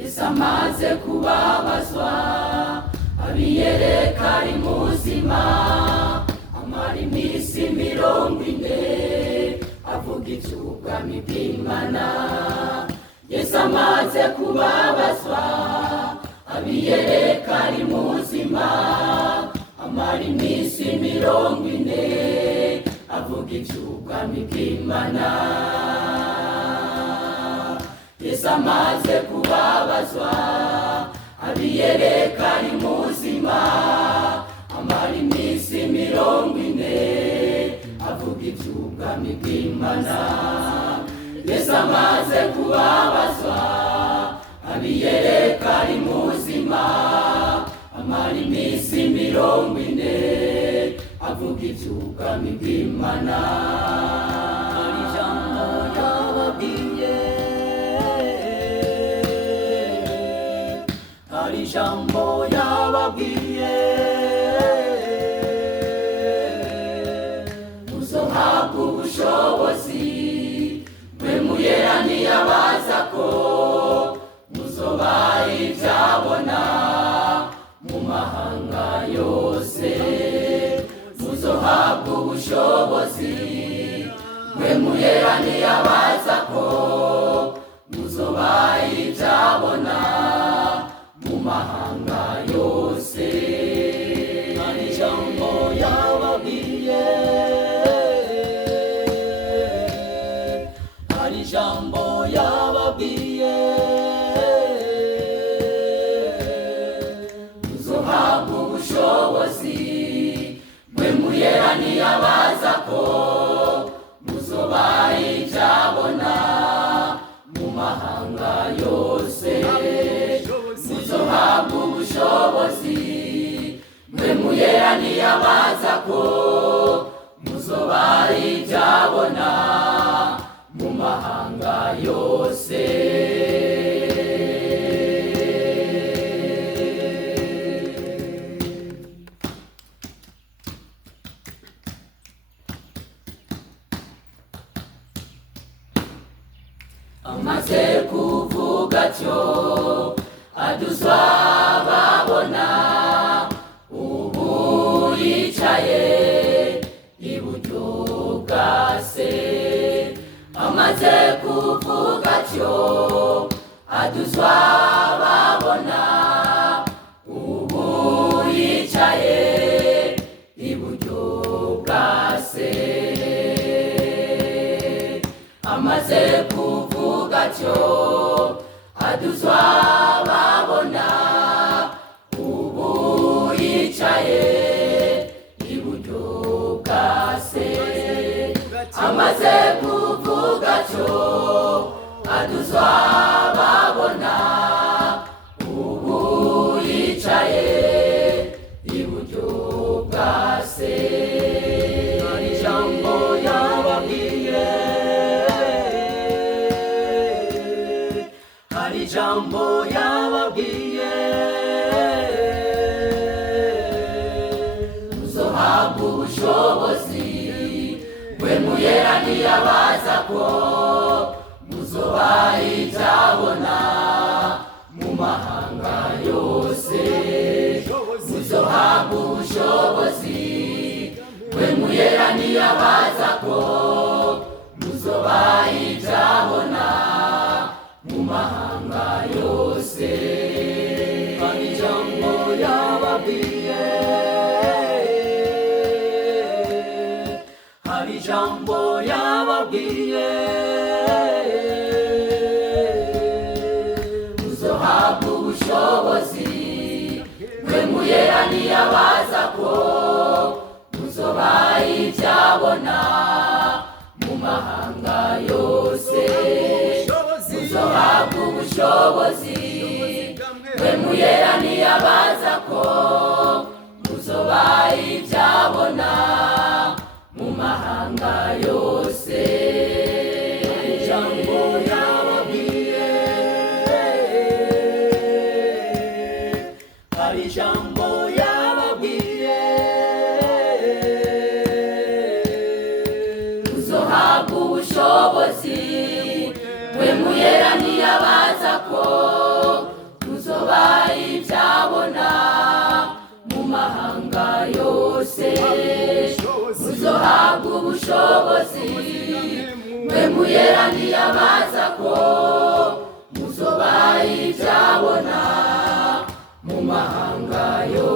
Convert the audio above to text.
Yesu amaze kubabazwa abiyereka ari muzima, amara iminsi 40 avuga iby'ubwami bw'Imana. Yesu amaze kubabazwa abiyereka ari muzima, amara iminsi 40 avuga iby'ubwami bw'Imana. Yesu amaze kubabazwa abiyereka ari muzima, amara iminsi 40 avuga iby'ubwami bw'Imana. Yesu amaze kubabazwa abiyereka ari muzima, amara iminsi 40 avuga iby'ubwami bw'Imana. Hari ijambo yababwiye, muzohabwa ubushobozi mwe muyera ntiyabaza ko muzoba ibyabona mu mahanga yose. Muzohabwa ubushobozi mwe muyera ntiyabaza ko muzoba ibyabona mu mahanga yose. Hari ijambo yababwiye, hari ijambo yababwiye, muzohabwa ubushobozi mwe muyera ntiyabaza ko muzoba ibyabona mu mahanga yose. Muzohabwa ubushobozi mwe muyera ntiyabaza ko muzoba ibyabona mu mahanga yose. Amaze kuvuga cyo aduzwa babona, ubu yicaye iburyo bwa Se. Amaze kuvuga cyo aduzwa babona, ubu yicaye iburyo bwa Se. Amaze kuvuga cyo aduzwa babona, ubu yicaye iburyo bwa Se. Amaze kuvuga cyo aduzwa babona, ubu yicaye iburyo bwa Se. Hari ijambo yababwiye, hari ijambo yababwiye, muzohabwa ubushobozi mwe muyera ntiyabaza ko muzoba ibyabona mu mahanga yose. Muzohabwa ubushobozi mwe muyera ntiyabaza ko muzoba ibyabona mu mahanga yose. Hari ijambo yababwiye, hari ijambo yababwiye, muzohabwa ubushobozi mwe muyera ntiyabaza ko muzoba ibyabona mu mahanga yose. Muzohabwa ubushobozi mwe muyera ntiyabaza ko muzoba ibyabona mu mahanga yose. Ijambo yababwiye, hari ijambo yababwiye, muzohabwa ubushobozi mwe muyera ntiyabaza ko ubushobozi mwe muyera ntiyabaza ko muzobaye ibyabona mu mahanga yo